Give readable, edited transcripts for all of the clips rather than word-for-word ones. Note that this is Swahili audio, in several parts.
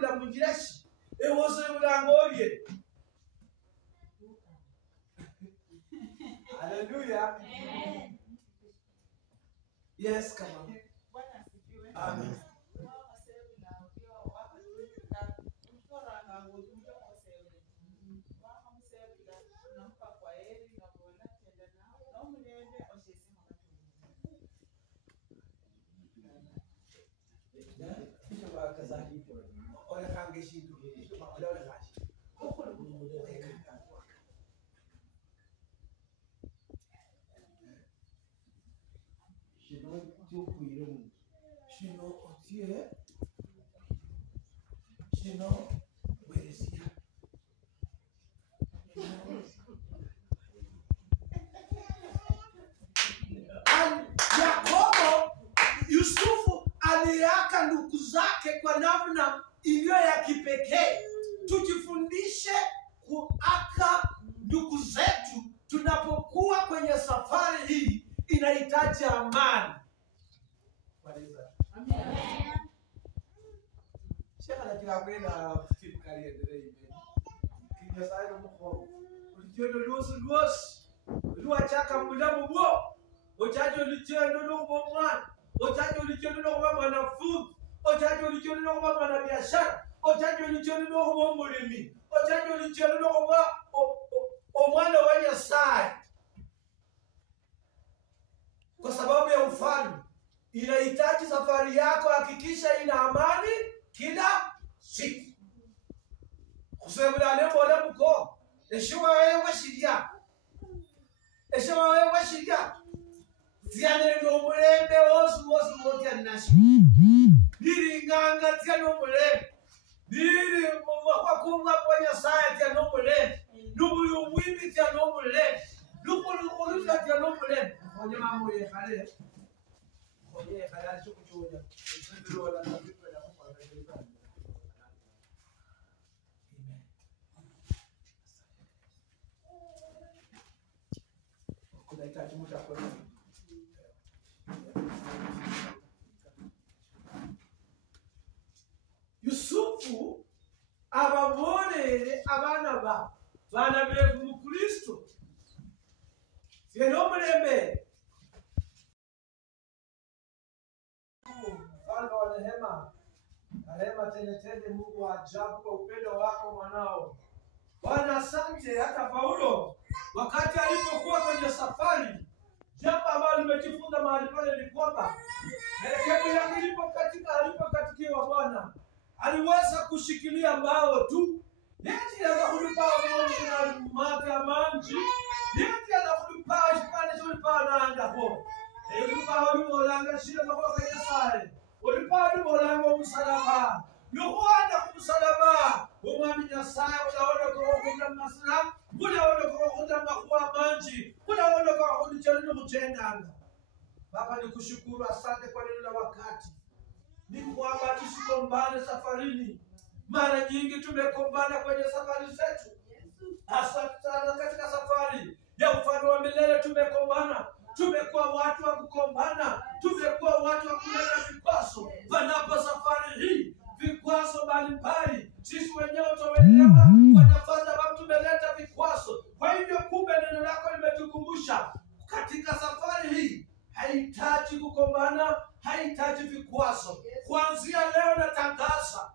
bila munjirashi ewose bulangolye. Hallelujah. Amen. Yes, come on. Amen. Yusufu aliaka ndugu zake kwa namna iliyo ya kipekee. Tujifundishe kuaka ndugu zetu tunapokuwa kwenye safari hii. Inahitaji amani. Amen. Shaka la kila kwenda fikari endelee. Kinya sana mko. Ulijodo luos. Luachaka mulamu bo. Ochajo lichendo no mwana. Ochajo lichendo no mwanafunzi. Ochajo lichendo no mwanabiashara. Ochajo lichendo no mulimi. Ochajo lichendo no omwana wa Nyasaye. Kwa sababu ya ufalme inahitaji safari yako hakikisha ina amani kila siku. Kusema leo wala mko. Heshima wewe shiria. Heshima wewe shiria. Tiane no mulembe osu wote anashi. Diri nganga tiane no mulembe. Diri kwa kunga kwa Nyasaye tiane no mulembe. Nubulu mwimbi tiane no mulembe. Nubulu tiane no mulembe. Onye mambo ye kale. Onye kale chukuchoja. Ndio wala nabipa na kwa Amen. Kuna hitaji mtu akona. Yusufu ababonere abana ba bana bevu mu Kristo. Sio mlembe. Mfalme wa rehema. Rehema tele Mungu wa ajabu kwa upendo wako mwanao. Bwana asante hata Paulo wakati alipokuwa kwenye safari, jambo ambalo nimejifunza mahali pale ni kwamba hebu yake alipokatikiwa Bwana aliweza kushikilia mbao tu. Yeye anakulipa Mungu na mata manji. Yeye anakulipa shikane tulipa naanda hapo. Ulipa ulanga shida kwa Nyasaye. Ulipa ulanga msalaba. Yohana kumsalaba. Umwami Nyasaye unaona kwa kuna masala. Unaona kwa kuna makwa manji. Unaona kwa kunichalino mtendanga. Baba nikushukuru, asante kwa neno la wakati. Ni kwamba tusikombane safarini. Mara nyingi tumekombana kwenye safari zetu. Asante sana katika safari ya ufalme wa milele tumekombana. Tumekuwa watu wa kukombana. Tumekuwa watu wa kuleta vikwazo. Panapo safari hii vikwazo mbalimbali. Sisi wenyewe tumeelewa kwa nafasi ambayo tumeleta vikwazo. Kwa hivyo kumbe neno lako limetukumbusha katika safari hii haihitaji kukombana, haihitaji vikwazo. Kuanzia leo natangaza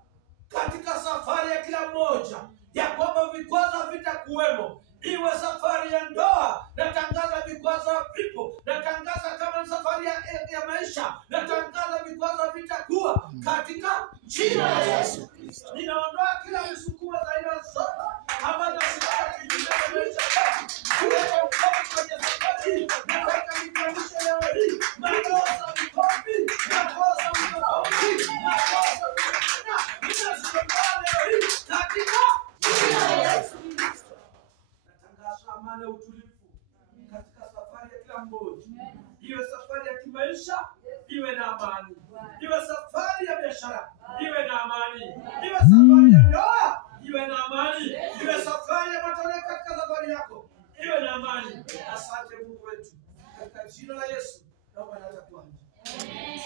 katika safari ya kila mmoja ya kwamba vikwazo havitakuwemo. Iwe safari ya ndoa, natangaza vikwazo vipo. Natangaza kama safari ya maisha, natangaza vikwazo havitakuwa katika jina la Yesu Kristo. Ninaondoa kila msukumo za aina zote ama na safari kinyume na maisha yetu. Kuleta ukombozi kwenye safari na katika mikamisho leo hii. Makosa vikombi, makosa mtofauti, makosa vijana. Ninazungumza leo hii katika jina la Yesu Kristo. Natangaza amani na utulivu katika safari ya kila mmoja. Iwe safari ya kimaisha, iwe na amani. Iwe safari ya biashara, iwe na amani. Iwe safari ya ndoa, iwe na amani. Iwe safari ya matoleo katika safari yako, iwe na amani. Asante Mungu wetu. Katika jina la Yesu, naomba na kuanza. Amen.